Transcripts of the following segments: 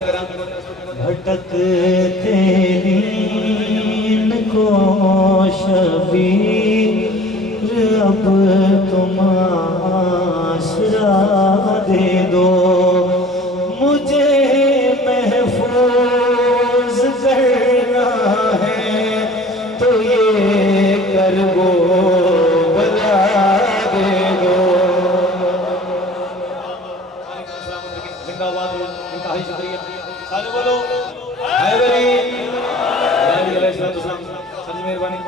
भटकते दीन को शबीर अब तुम आसरा दे दो, मुझे महफूज करना है तो ये कर वो बता दे दो। जिंदाबाद, इंतहाई शुक्रिया। सारे बोलो हैदरी सर जी मेहरबानी।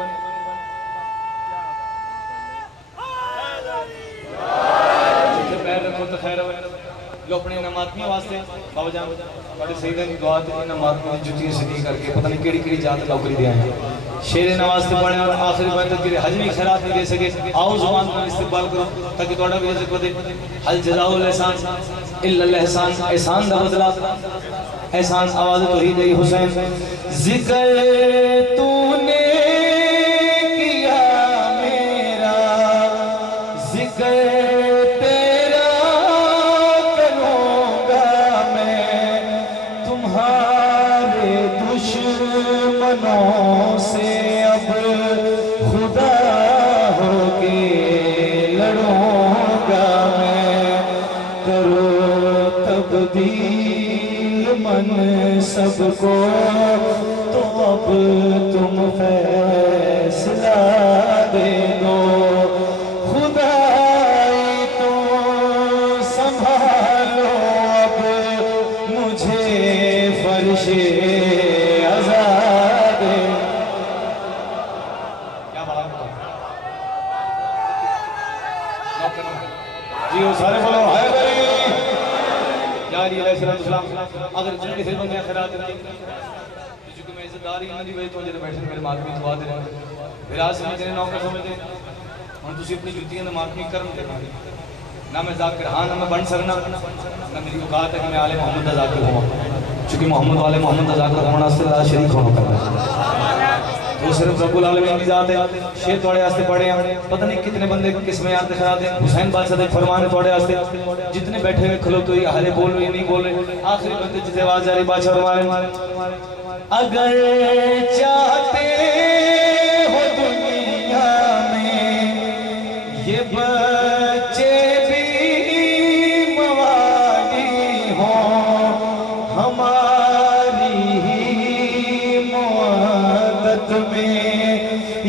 पैर रखो तो खैर जो अपने नमातियों वास्ते बाबा जान बड़े सही दिन दुआ ते इन नमातियों की जुतियां सदी करके पता नहीं केड़ी-केड़ी जात लौकरी दिया है शेरे नवाज से पढ़े और आखिरी बात तक हज भी खैरात नहीं दे सके। आओ जुबान का इस्तेमाल करो ताकि तोड़ा भी रिज़्क़ बढ़े। हल जज़ाउल एहसान इल्लल एहसान, एहसान दा बदला एहसान। आवाज़ तो ही गई हुसैन। ज़िक्र तूने किया मेरा, ज़िक्र तेरा करूँगा मैं, तुम्हारे दुश्मनों से अब खुदा होके लड़ूंगा मैं। करो तब्दील मन सबको तो अब तुम फैसला दे दो। खुदाई तो संभालो अब मुझे फर्शे आज़ाद। क्या बात जी हो सारे बोलो हैदरी यार ये सलाम। अगर जिनके दिल में खैरात है क्योंकि मैं इज्जतदार ही नहीं वजह तो जब बैठे मेरे मार्केट दुआ दे रहे विराज समझते हैं नौकर समझते हैं हम तुम अपनी जुतियां ना मार्केट कर्म देना ना मैं जाकिर हाँ ना मैं बन सकना ना मेरी औकात है कि मैं आले मोहम्मद का जाकिर हूँ चूँकि मोहम्मद वाले मोहम्मद का जाकिर होना से शरीक होना करना वो सिर्फ रब्बुल आलमीन की जात है। शेर थोड़े वास्ते पढ़े हैं पता नहीं कितने बंदे किस्में याद दिखा दे। हुसैन बादशाह के फरमान है थोड़े वास्ते जितने बैठे हुए खलो तो हाले बोल रहे नहीं बोल रहे आखिरी बंदे जिसे आवाज जा रही बादशाह फरमान अगर चाहते हो दुनिया में ये बच्चे भी मवाली हो हमारी ही मुआदत में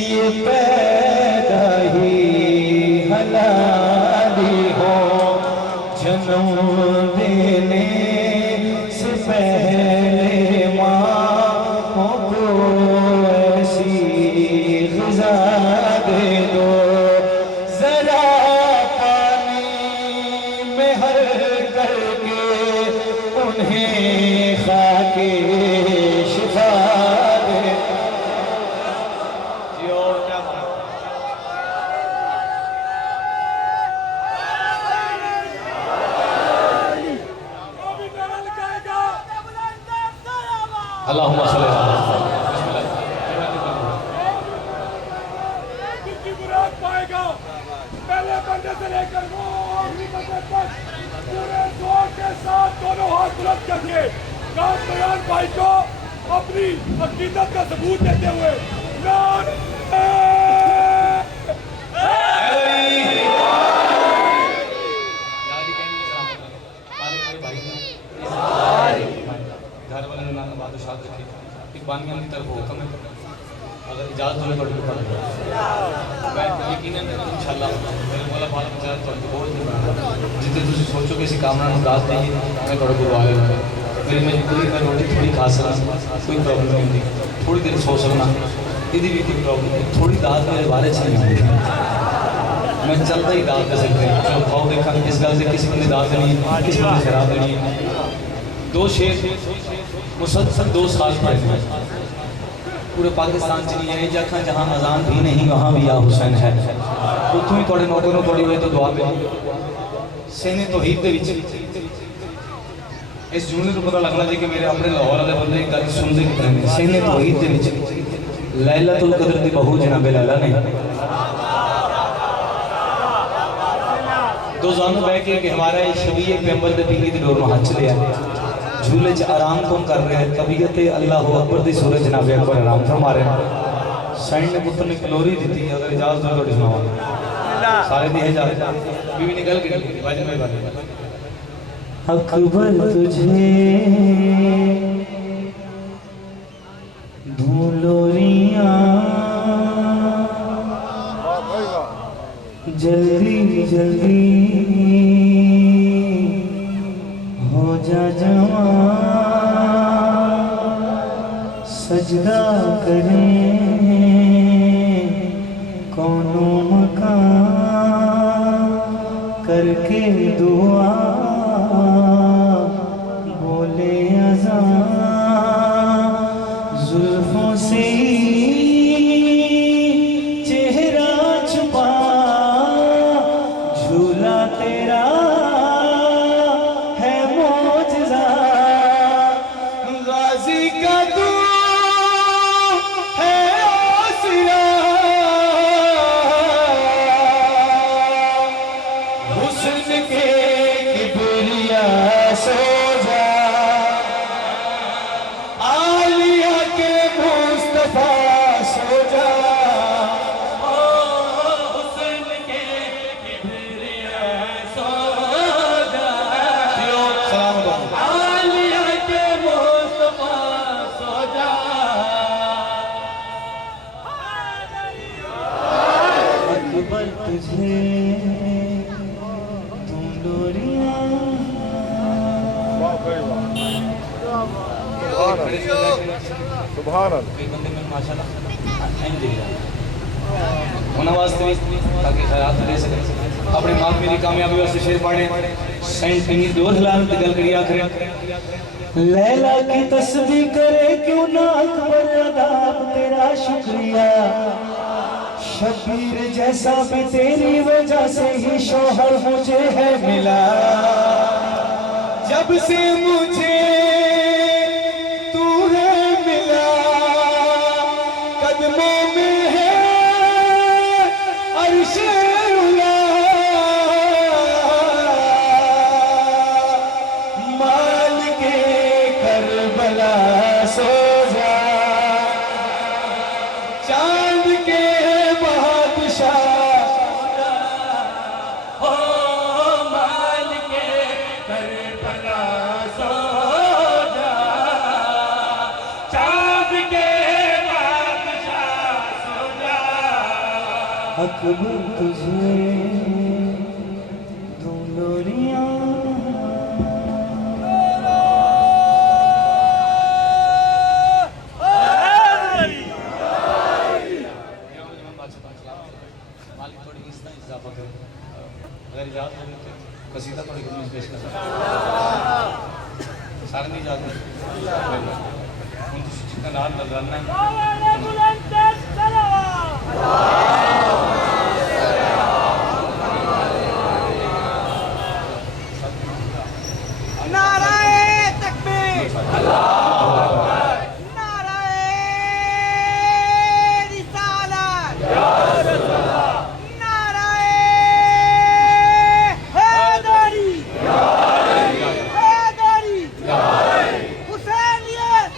ये पैदा ही हलाली हो। जन्म देने से पहले माँ को ऐसी ग़िज़ा दे दो। ज़रा पानी में हर करके उन्हें खाके शिफा दे। अल्लाहुम्मा सल्ली पाएगा पहले बंदे से लेकर वो आखिरी बंदे तक पूरे जोर के साथ दोनों हाथ बुलंद करके कामयान भाई को अपनी अकीदत का सबूत देते हुए घर वाले ने बादशाह रखी एक बानियां की तरफ हुक्म है अगर इजाजत हो तो पढ़ मैं यकीनन इंशाल्लाह मेरे मौला पाक इजाजत तो बोल जितने तुम सोचो कि इस कामना ਨੂੰ ਦਾਸ देंगे मैं थोड़ा दुआ लूँगा मेरी मजबूरी मैं रोटी थोड़ी खा सकना कोई प्रॉब्लम नहीं होती थोड़ी देर सो सकना यदि भी कोई प्रॉब्लम नहीं थोड़ी दात मेरे बारे से नहीं आती मैं चलता ही दात दे सकते हैं चलो खाओ देखा किस गल से किसी बंदे दात देनी किसी बंदे शराब देनी। दो शेर मुसलसल 2 साल पढ़े पूरे पाकिस्तान च नहीं है जगह जहाँ अजान भी नहीं वहाँ भी या हुसैन है उतों ही थोड़े नौकर को थोड़ी वजह तो दुआ मिली सेने तौहीद दे विच इस जुमले को पता लगना चाहिए कि मेरे अपने लाहौर वाले बंदे गल सुनते कितने ने। सेने तौहीद दे विच लैलतुल कदर दी बहू जनाबे लैला ने दो जानू बह के हमारा शबीए पैगंबर दे पीली दी डोर में हाथ लिया झूले च आराम तुम कर रहे हैं तबीयत अल्लाह अकबर दी सूरज जनाब अकबर आराम फरमा रहे हैं साईं ने पुत्र ने कलोरी दी अगर इजाजत हो थोड़ी सुनावा सारे दी इजाजत बीवी ने गल की वजन में बात अकबर तुझे धूलोरियां जल्दी जल्दी हो जा जवां सजदा करें कौनो मकान करके दुआ बोले अज़ान जुल्फों से चेहरा छुपा झूला तेरा है मौजज़ा गाजी का तू है आसरा हुस्न के किबरिया सो जा आलिया के मुस्तफा सो जा हुस्न के किबरिया सो जा सलाम आलिया के मुस्तफा सो जा अकबर तुझे तुम डोरियां सुभान अल्लाह कई बंदे में माशाल्लाह नहीं दे रहा होना वास्ते ताकि खैरात दे सके अपनी मां मेरी कामयाबी वास्ते शेर पढ़ने सेंट इंगी दो हलाल ते गल करिया करे लैला की तस्बीह करे क्यों ना अकबर अदाब तेरा शुक्रिया शबीर जैसा भी तेरी वजह से ही शोहर मुझे है मिला जब से मुझे तू है मिला कदमों में है अर्शे उला माल के करबला सो जा चांद के बादशाह हो माल के करबला सो जा चांद के बादशाह सो जा अकबर तुझे धूलोरियां कसीदा थोड़ी कमी पेश कर सारे नहीं जाते उन जितना नाम बदलना नाराए तकबीर नाराए रिसालत नाराए हैदरी हैदरी हुसैनियत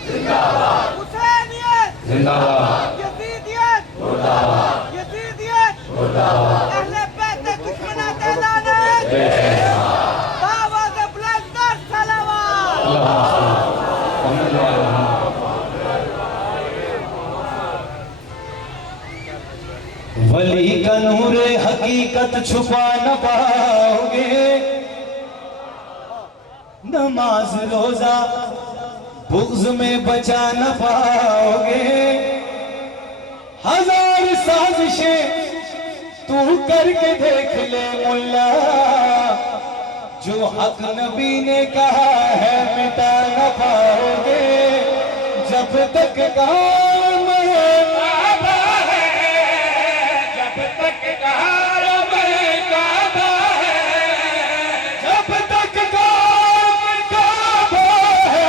हुसैनियत जिंदाबाद यजीदियत यजीदियत अहले बैत दुश्मनात ऐलान बावाज़ बुलंदर सलावत वली का नूर हकीकत छुपा न पाओगे नमाज रोजा बुग़्ज़ में बचा न पाओगे हजार साजिशें तू करके देख ले मुल्ला जो हक नबी ने कहा है मिटा न पाओगे जब तक काम है काबा है जब तक काम है काबा है जब तक काम काबा है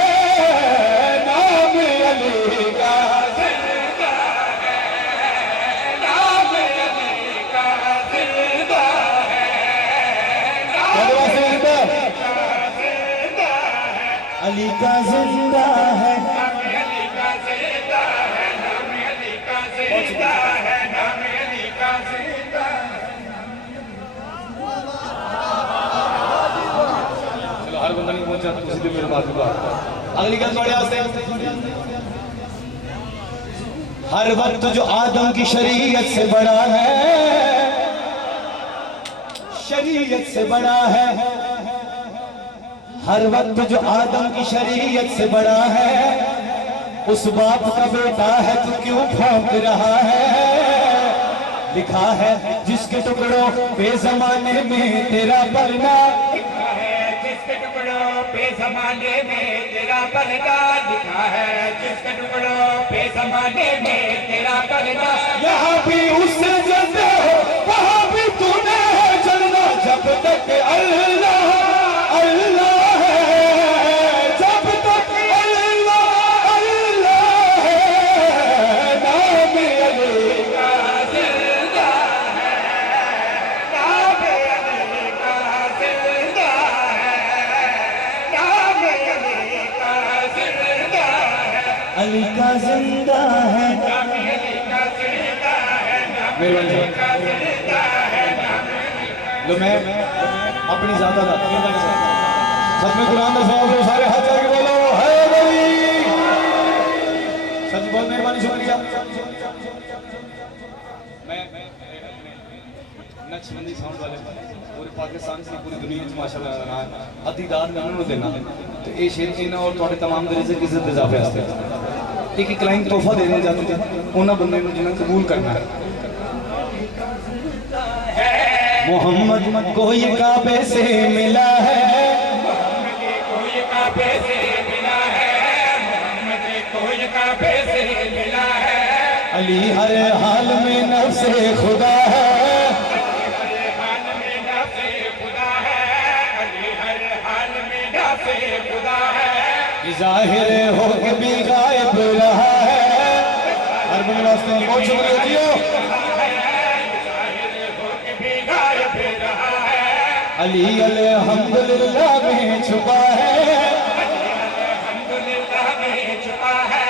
नाम अली का जिंदा है नाम अली का जिंदा है अली का जिंदा है, नाम अली का जिंदा चलो हर बंदा नहीं पहुंचा तो सीधे मेरे बात बात अगली गल थोड़े वास्ते हर वक्त जो आदम की शरीयत से बड़ा है, शरीयत से बड़ा है, हर वक्त जो आदम की शरीयत से बड़ा है, उस बाप का बेटा है तो क्यों भौंक रहा है। लिखा है जिसके टुकड़ों पे जमाने में तेरा पलना, लिखा है जिसके टुकड़ों पे जमाने में तेरा पलना, लिखा है जिसके टुकड़ों पे जमाने में तेरा पलना। यहाँ भी उससे जलते हो वहाँ भी तूने है जलना, जब तक अल्लाह अल्लाह है, जब तक अल्लाह अल्लाह है, नाम अली का जिंदा है, नाम अली का जिंदा है, नाम अली का जिंदा है, अली का जिंदा है। नाम अली का जिंदा है, नाम मेहरबानी अली का जिंदा है, नाम अली का। लो मैं अपनी ज़्यादा सच में कुरान का सवाल दो सारे हाथ आगे बोलो है अली। सच बहुत मेहरबानी शुक्रिया। मैं नक्शबंदी साउंड वाले पूरे पाकिस्तान से पूरी दुनिया में माशाल्लाह रहा है अतीदार में उन्होंने देना तो ये शेर इन्हें और थोड़े तमाम दरिजे की इज्जत इजाफे वास्ते एक क्लाइंट तोहफा देने जाते थे उन्होंने बंदे को जिन्हें कबूल करना है। मोहम्मद को ये काबे से मिला है, को ये काबे से मिला है, मोहम्मद को ये काबे से मिला है, अली हर हाल में नफ्से खुदा है, हर हाल में नफ़े खुदा है, अली हर हाल में नफ़े खुदा है, जाहिर हो के भी गायब रहा है। हर बंदे वास्ते बहुत शुक्रिया जियो। अली अल्हम्दुलिल्लाह में छुपा है, अल्हम्दुलिल्लाह में छुपा है,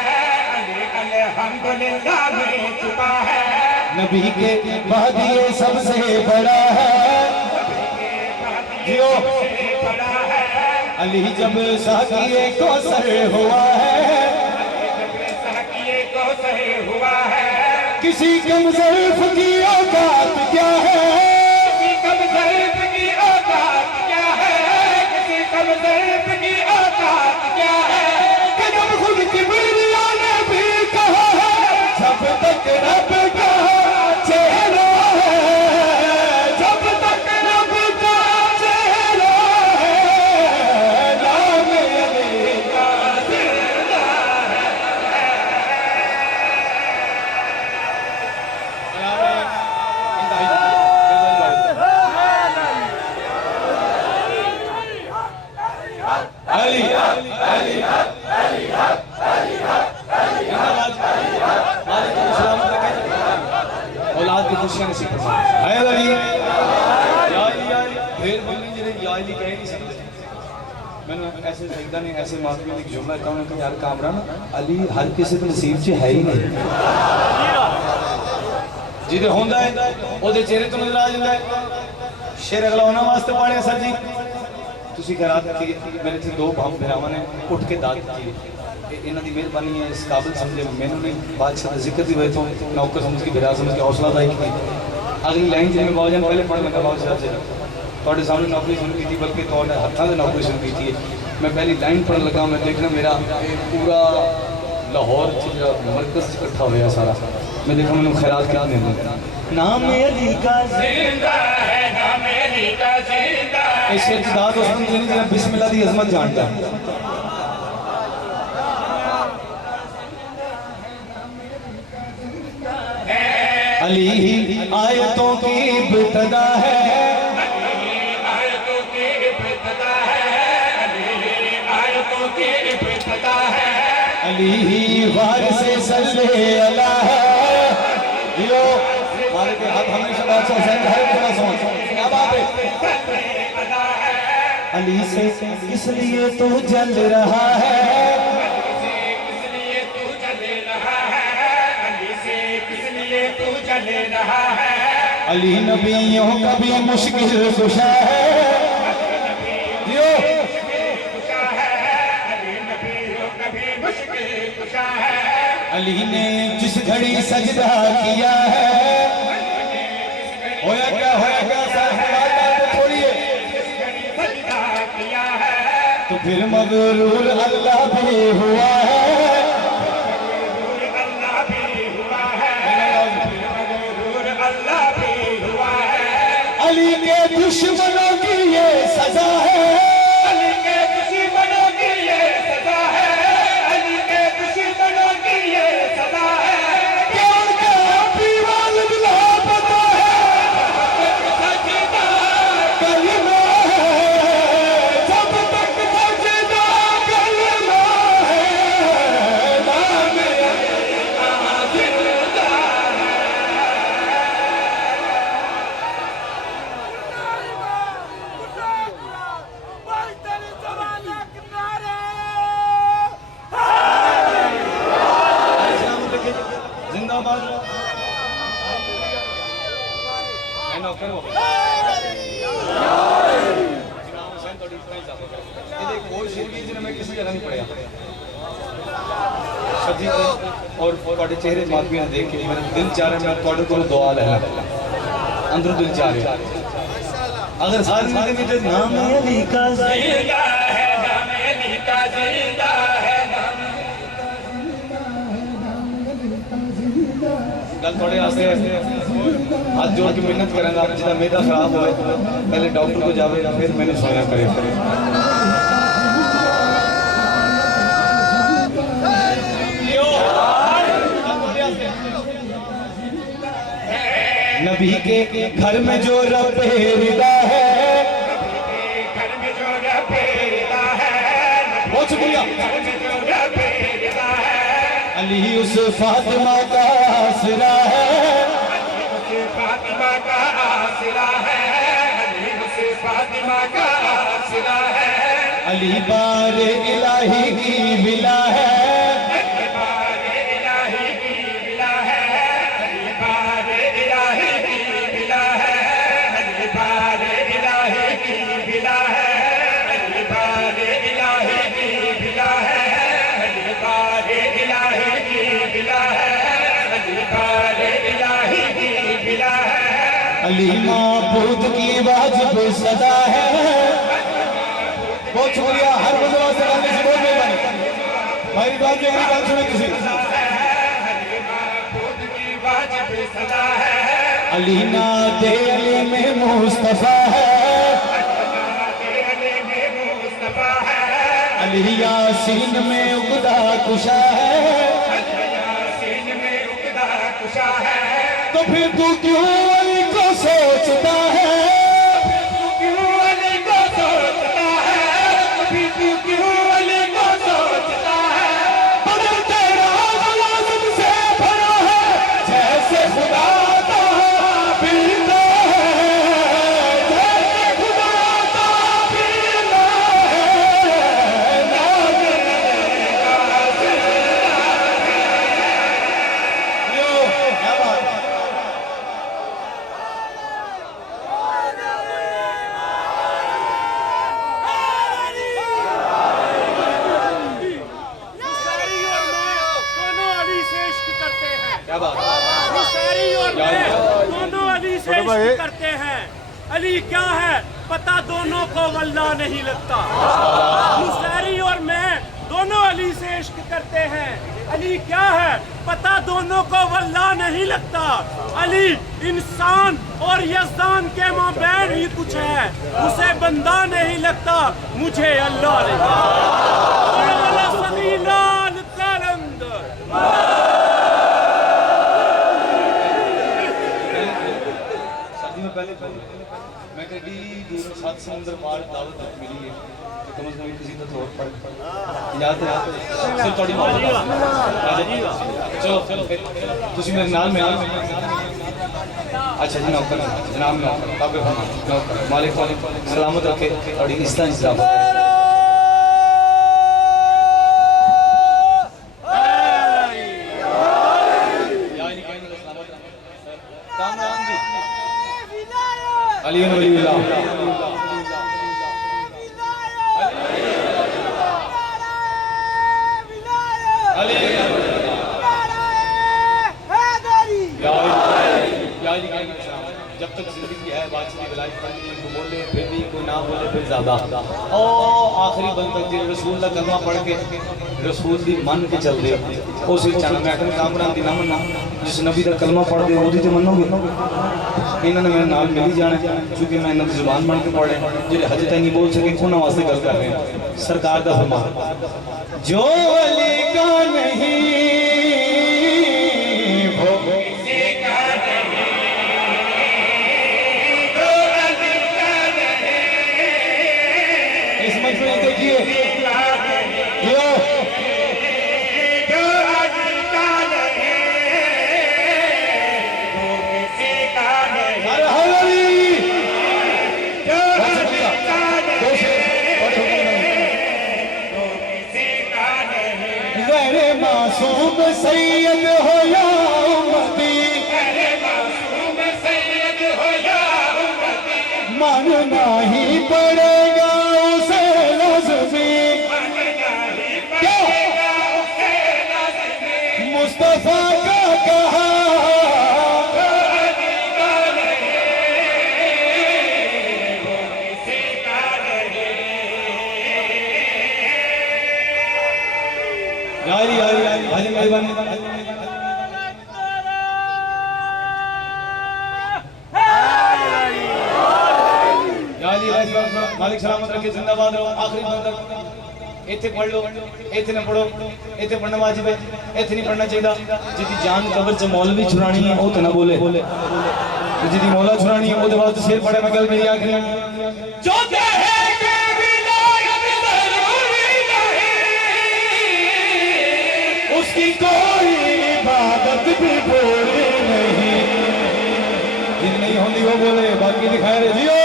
अली अल्हम्दुलिल्लाह में छुपा है, नबी के बाद ये सबसे बड़ा है। जियो बड़ा है, अली जब साकिए को सर हुआ है, साकिए को सही हुआ है, किसी कम ज़र्फ़ की औकात क्या है, किसी कम ज़र्फ़ की औकात क्या है, किसी कम ज़र्फ़ की औकात क्या है, कि जब खुद किबरिया ने भी कहा है जब तक रब का चेहरा है, जब तक रब का चेहरा है, नाम अली का जिंदा है। अली अली औलाद की खुशियां नसीब फरमाए। है अली या अली फिर बोलने जरे या अली कह नहीं सकते। मैंने ऐसे सजदा ने ऐसे माफी में एक जुमला कहा उन्होंने कहा यार कामरान अली हर किसी के नसीब च है ही नहीं, जिदे होंदा है ओदे चेहरे तो नजर आ जाता है। शेर अगला होना वास्ते पाने सर जी ਤੁਸੀਂ ਖੈਰਾਤ की मेरे थे दो भाव भरावां ने उठ के दाद की इन्हों की मेहरबानी है इस काबिल समझे मैंने नहीं बादशाह का जिक्र की वजह तो नौकर समझ के बिरा समझ के हौसला अफजाई की। अगली लाइन जी मैं बावजन पहले पढ़ लगा बादशाह से थोड़े सामने नौकरी शुरू की थी बल्कि थोड़े हाथों से नौकरी शुरू की थी। मैं पहली लाइन पढ़ लगा मैं देखना मेरा पूरा लाहौर मरकज इकट्ठा हुआ सारा मैं देखा मैंने खैरात क्या देना नाम अली का जिंदा है, नाम अली का जिंदा है, इस इर्तिदाद उस बंदे ने जिन्हें बिस्मिल्लाह की अजमत जानता है। अली ही आयतों की इब्तिदा है, आयतों की इब्तिदा है, अली आयतों की इब्तिदा है, अली ही वारिस सल्ले अला है। यो हमारे के हाथ हमेशा बादशाह हुसैन हर बड़ा समझ क्या बात है। अली से इसलिए तू जल रहा है, इसलिए तू जल रहा है, अली से इसलिए अली नबियों का भी मुश्किल कुशा है। जियो अली ने जिस घड़ी सजदा किया है, होया क्या छोड़िए, तो फिर मगरूर अल्लाह भी हुआ है। अली के दुश्मनों की ये सजा है, अली के दुश्मनों की ये सजा है, अली के दुश्मनों की ये सजा है। क्या उनका भी वालिद लापता है, सजदा कलमा है, जब तक सजदा कलमा है, नाम जिंदा जिंदाबाद। करो ਇਹਦੇ ਕੋਈ ਸ਼ਿਰਕੀ ਜਿਹਨੇ ਮੈਂ ਕਿਸੇ ਜਗ੍ਹਾ ਨਹੀਂ ਪੜਿਆ ਸੱਜੀ ਔਰ ਤੁਹਾਡੇ ਚਿਹਰੇ ਮਾਪੀਆਂ ਦੇਖ ਕੇ ਮੇਰਾ ਦਿਲ ਚਾਹ ਰਿਹਾ ਮੈਂ ਤੁਹਾਡੇ ਕੋਲ ਦੁਆ ਲੈਣਾ ਅੰਦਰੋਂ ਦਿਲ ਚਾਹ ਰਿਹਾ अगर सारी जिंदगी में नाम अली का जिंदा है, नाम अली का जिंदा है, गल थोड़े वास्ते हाथ जोड़ के मेहनत करेंगे जिदा मेदा खराब हो पहले डॉक्टर को जावे फिर मैंने सोया करे नबी के घर में जो रब रिदा है, घर में जो रब रिदा है, बहुत शुक्रिया घर में जो रब रिदा है, अली उस फातिमा का आसरा है, उस फातिमा का आसरा है, अली उस फातिमा का आसरा है, अली बार इलाही की बिला है, अली बार इलाही की बिला है, अली बार इलाही की बिला है, अली बार इलाही की बिला है, अली बार इलाही की बिला है, अली बार इलाही की बिला है, अली बार इलाही की बिला है। अली माबूद की वाजिब सदा है। बहुत शुक्रिया हर बंदे वास्ते गाने से बहुत मेहरबानी भाई बात में अगली बात सुने किसी अली ना दे अली में मुस्तफा है, अली यासीन में उगदा कुशा है, तो फिर तू क्यों अली को सोचता है, बदल तेरा मुलाजिम से भरा है, जैसे खुदा ताबीना है, जैसे खुदा ताबीना है, नाम यो क्या बात मुसारी और मैं दोनों अली से इश्क करते हैं। क्या बात मुसारी और मैं दोनों अली से इश्क करते हैं। अली क्या है पता दोनों को वल्लाह नहीं लगता। मुसारी और मैं दोनों अली से इश्क करते हैं। अली क्या है पता दोनों को वल्लाह नहीं लगता। अली इंसान और यज़दान के माबैन ही कुछ है, उसे बंदा नहीं लगता, मुझे अल्लाह नहीं लगता। शादी में पहले मैं कभी दूर 7 समुंदर पार दावत मिली है तो कम से कम किसी का तौर पर याद है सिर्फ थोड़ी बात चलो चलो तुसी मेरे नाल में अच्छा जी नौकर नाम नौकर ताबे नौकर मालिक सलामत रखे और इस्ता इंतजाम राम राम जी अली नाराए हैदरी। या जी कहना सलाम। जब तक जिंदगी है बादशाह की विलायत करनी है, कोई बोले फिर भी, कोई ना बोले फिर ज्यादा। ओ आखिरी बंद तक जी रसूल का कलमा पढ़ के रसूल दी मन के चल दे उस चैनल में आखिर कामरान दी ना मन्ना जिस नबी का कलमा पढ़ दे ओदी ते मनोगे। इन्होंने मेरे नाल मिल ही जाना क्योंकि मैं इन्होंने जुबान बन के पढ़े जो हजे तक नहीं बोल सके उन्होंने वास्ते गल कर रहे हैं। सरकार का फरमान जो अली का नहीं वो इस मजमे देखिए मासूम सैयद हो या उम्मती, मानना ही पड़ेगा उसे लाज़मी। मुस्तफा का कहा यारी यारी यारी भाई मेहरबानी यारी मालिक सलामत रखे जिंदाबाद रहो आखिरी बंद तक इथे पढ़ लो इथे न पढ़ो इथे पढ़ना वाजिब है इथे नहीं पढ़ना चाहिए जिदी जान कब्र च मौलवी छुड़ानी है वो तो ना बोले जिदी मौला छुड़ानी है ओदे वास्ते शेर पढ़े मैं गल मेरी आखिरी जो कहे कि विलायत जरूरी नहीं उसकी कोई इबादत भी पूरी नहीं जिन नहीं होती वो बोले बाकी दिखाए रे जियो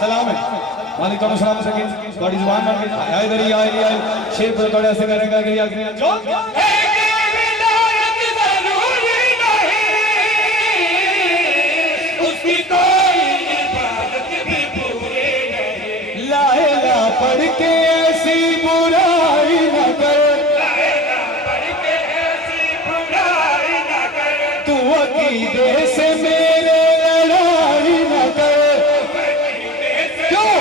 सलाम है मालिक का सलाम सके बड़ी जुबान मान के आए दरी आए शेर पर तोड़े ऐसे करेगा कि आखिरी जो है कि विलायत जरूरी नहीं उसकी कोई इबादत भी पूरी नहीं ला इलाहा पढ़ के ऐसी बुराई न कर तू अकीदे से मेरे लड़ाई न कर क्यों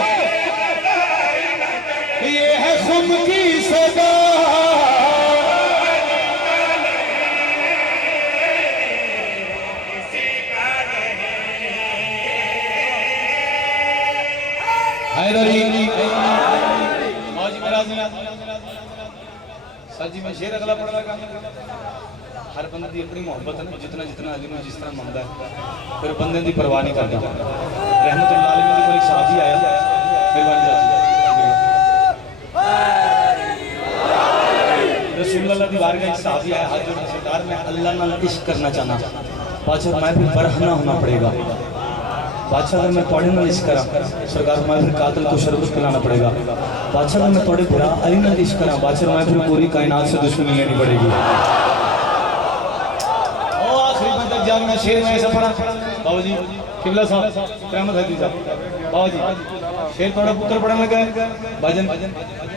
ये है खुम की सदा हैदरी मौजी महाराज सर जी मैं शेर अगला पढ़ रहा हर बंदे की अपनी मोहब्बत है ना जितना जितना अली में जिस तरह मंगता है फिर बंदे की परवाह नहीं करता रहमतुल्लाह अलैहि में कोई साहबी आया मेहरबानी रसूलुल्लाह की बारगाह में साहबी आया हाथ जोड़ के सरकार मैं अल्लाह नाल इश्क करना चाहना बादशाह मैं फिर बरहना होना पड़ेगा बादशाह अगर मैं थोड़े नाल इश्क करा सरकार मैं फिर कातिल को शरबत पिलाना पड़ेगा बादशाह अगर मैं थोड़े भरा अली नाल इश्क करा बादशाह मैं फिर पूरी कायनात से दुश्मनी लेनी पड़ेगी जागना शेर में ऐसा पढ़ा बाबू जी किबला साहब रहमत हदी साहब बाबू जी शेर थोड़ा पुत्र पढ़ने लगा भजन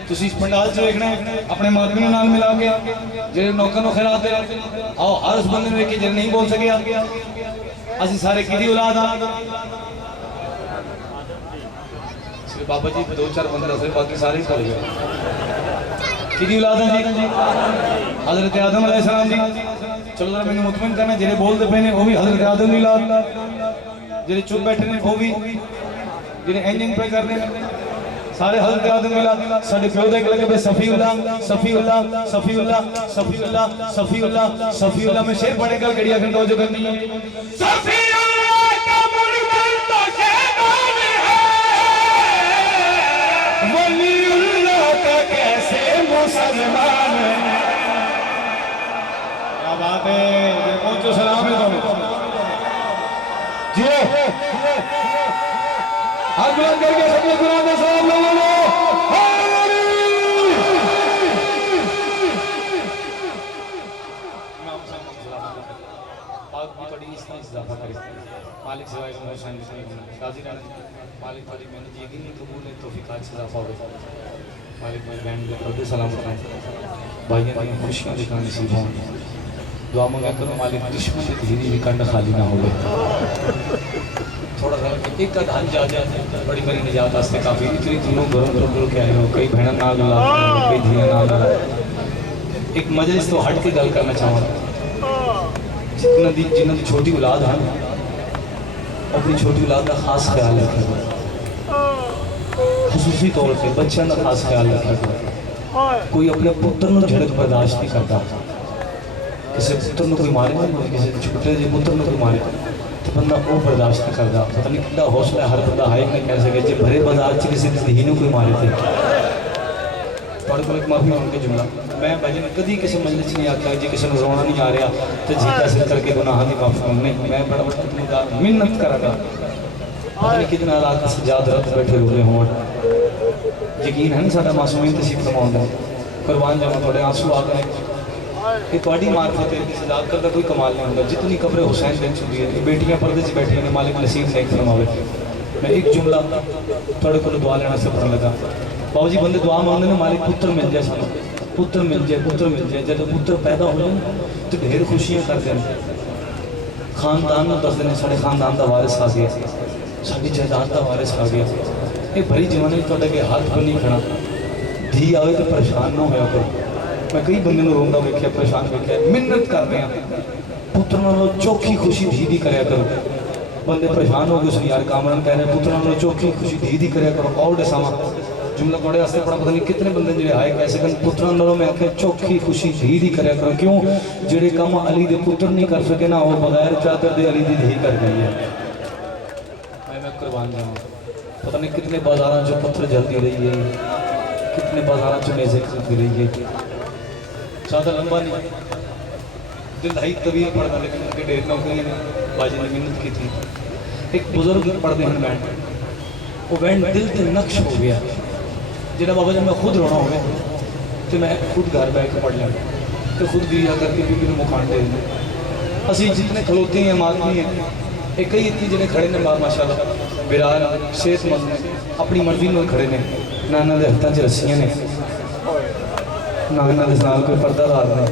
तुसी इस पंडाल च देखना अपने मातमी नाल मिला के जे नौकर नो खिलाफ दे आओ हर उस बंदे ने जे नहीं बोल सके असि सारे किदी औलाद आ सिर्फ बाबा जी दो चार बंदे से बाकी सारे पढ़ गए किदी औलाद है जी हजरत आदम अलैहिस्सलाम जी चलो जरा मैंने मुतमइन करना जेरे बोलते पे ने वो भी हजरत आदम की औलाद जेरे चुप बैठे ने वो भी जेरे एंजिंग पे कर रहे सारे हजरत आदम की औलाद साडे प्यो दे लगे बे सफीउल्लाह सफीउल्लाह सफीउल्लाह सफीउल्लाह सफीउल्लाह सफीउल्लाह में शेर पढ़ेगा घड़ी अखन तवज्जो करनी है सफीउल्लाह का मुनवर तो शैतान है वलीउल्लाह का कैसे मुसलमान है बात है पहुंचो सलाम है तुम्हें जी हाथ बुलंद करके सबके गुनाह में सलाम लोगों को मालिक सिवाय काजी मालिक थोड़ी मेहनत यकीनी कबूल है तौफीक आज इजाफा हो मालिक मेरे बहन के सलाम भाइयों ने खुशियां दिखाने नसीब हों। दुआ मंगा करो मालिक दुश्मन की धीरी भी कंड खाली ना हो। थोड़ा सा एक का धान जा जाए बड़ी बड़ी निजात वास्ते काफ़ी इतनी दूरों घरों के आए हो, कई बहन ना मिला, कई धियाँ ना मिला। एक मजलिस तो हट के गल करना चाहूँगा। जिन्हों की छोटी औलाद है अपनी छोटी औलाद का खास ख्याल रखेगा, खसूसी तौर पर बच्चों का खास ख्याल रखेगा। कोई अपने पुत्र को झड़क बर्दाश्त नहीं करता। किसी पुत्र को कोई मारे ना, किसी छोटे जे पुत्र को कोई मारे तो बंदा वो बर्दाश्त नहीं करता। पता नहीं कितना हौसला हर बंदा हाई नहीं कह सके जो भरे बाजार से किसी धी कोई मारे थे। थोड़े को एक माफी मांग के जुमला मैं भाई ने कभी किसी मजलिस नहीं आख्या जी किसी को रोना नहीं आ रहा तो जी कैसे करके गुनाह की माफी मांगने। मैं बड़ा बड़ा मिन्नत करागा पता कितना हालात सजाद रत बैठे रोले हों। यकीन है नहीं साडा मासूमी तसीब कमाऊंगा कुरबान जावा थोड़े आंसू आ गए कि थोड़ी मार्फत है सजाद करता कोई कमाल नहीं होगा। जितनी कब्रें हुसैन दिन चुकी है बेटियां पर्दे से बैठी हैं मालिक नसीब नहीं फरमावे। मैं एक जुमला थोड़े को दुआ लेना से पढ़ने लगा। बाबू जी बंदे दुआ मांगते हैं मालिक पुत्र मिल जाए, सानू पुत्र मिल जाए, पुत्र मिल जाए। जब पुत्र पैदा हो जाए तो ढेर खुशियां करते हैं। खानदान में दसते हैं साढ़े खानदान का वारिस आ गया, साड़ी जायदाद का वारिस आ गया। ये भरी जमाने थोड़े के हाथ को नहीं खड़ा धी आए तो परेशान ना होया करो। मैं कई बंदे को रोंदा वेख्या परेशान वेख्या मिन्नत कर रहे हैं पुत्र नालों चौखी खुशी धी दी कराया करो। बंदे परेशान हो गए उसने यार कामरान कह रहे पुत्र नालों चौखी खुशी धी दी कराया करो। और दसावा जुमला थोड़े वास्ते पड़ा पता नहीं कितने बंदे जो आए कैसे कन पुत्रों नालों मैं आख्या चौखी खुशी धी दी कराया करो। क्यों जेडे काम अली दे पुत्र नहीं कर सके ना वो बगैर चादर दे अली दी धी कर गई है। मैं कुर्बान जाऊँ पता नहीं कितने बाजारों चो पत्थर जलती रही है, कितने बाजारों चो मेजे खरीदती रही है। ज़्यादा लंबा नहीं दिलदाई तवील पढ़ना लेकिन उनके ढेर नौकरी ने बाजी ने मिन्नत की थी। एक बुजुर्ग पढ़ते हैं बैंड वो बैंड दिल के नक्श हो गया जिन्हें बाबा जब मैं खुद रोना हो तो मैं खुद घर बैठ के पढ़ लेना तो खुद गिरिया करके बीबी को मुखान दे देना। असी जितने खलोते हैं मादमी हैं एक कई इतने जिन्हें खड़े ने माशाल्लाह बिराल सेहतमंद ने अपनी मर्जी में खड़े ने ना इन्होंने हत्थों च रस्सियां ने ना इन्होंने नाल कोई पर्दादार ने।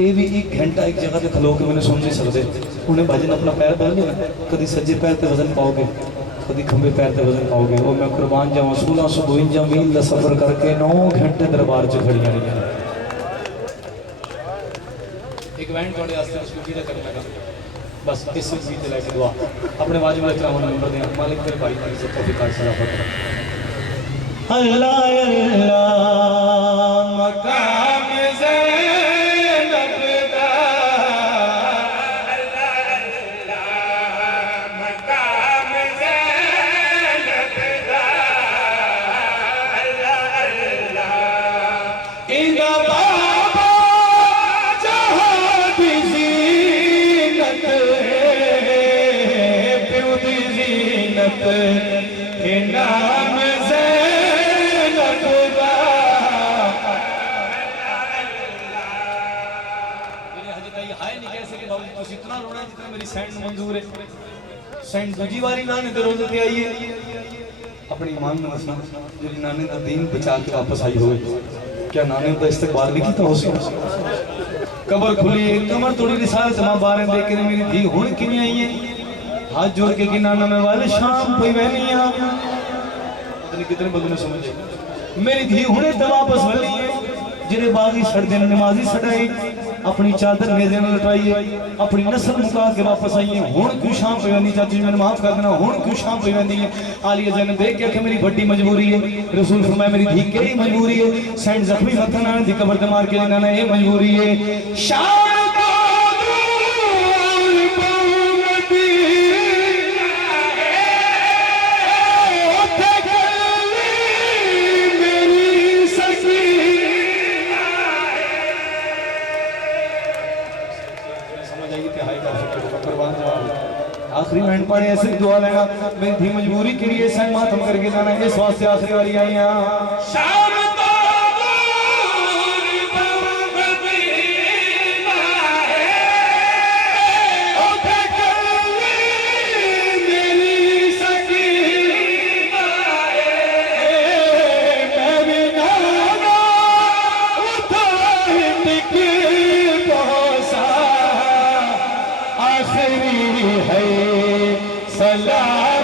ये भी एक घंटा एक जगह पे खलो के मैंने सुन नहीं सकते। उन्हें भजन अपना पैर बदल लिया कभी सज्जे पैर पर वजन पाओगे कभी खंबे पैर पर वजन पाओगे। और मैं कुर्बान जावा 1652 मील का सफर करके 9 घंटे दरबार च खड़िया रही। एक बैंड थोड़े वास्ते स्कूटी का करने लगा बस इस चीज से लेकर दुआ अपने वाजिब अलैहिस्सलाम नंबर दें मालिक तेरे भाई की इज्जत तौफीक सराफत अल्लाह अल्लाह मकाम ज़ैनब दा अल्लाह अल्लाह मकाम ज़ैनब दा अल्लाह अल्लाह इंदा बाबा जहां दी ज़ीनत है प्यो दी ज़ीनत के नाम इतना रोना जितना मेरी सैंड मंजूर है। सैंड दूजी बारी नाने दे रोज़े पे आई है अपनी ईमान में दसना जी नाने का दीन बचा के वापस आई हो क्या नाने का इस्तकबाल नहीं किया हो कबर खुली कमर तोड़ी रिसाल जमा बारे देख के मेरी धी हुण किवें आई है हाथ जोड़ के कि नाना मैं वाले शाम पे वहनी आ पता नहीं कितने बंदों ने समझे मेरी धी हुणे तो वापस वली है जिन्हें बागी सड़दे नमाजी सड़ाई अपनी चादर नेज़े में लटाई अपनी नस्ल मुका के वापस आई है। हुण क्यों शाम पे वंदी चाची मैंने माफ कर देना हुण क्यों शाम पे वंदी है। आलिया जन देख के मेरी बड़ी मजबूरी है रसूल फरमाया मेरी धी केड़ी मजबूरी है सैंड जख्मी हथन आने दी कबर ते मार के लेना ये मजबूरी है। शाम आखिरी मिनट पड़े ऐसे दुआ लेना मेरी थी मजबूरी के लिए संग मातम करके जाना इस वास्ते आखिरी वाली आई शाम सलाम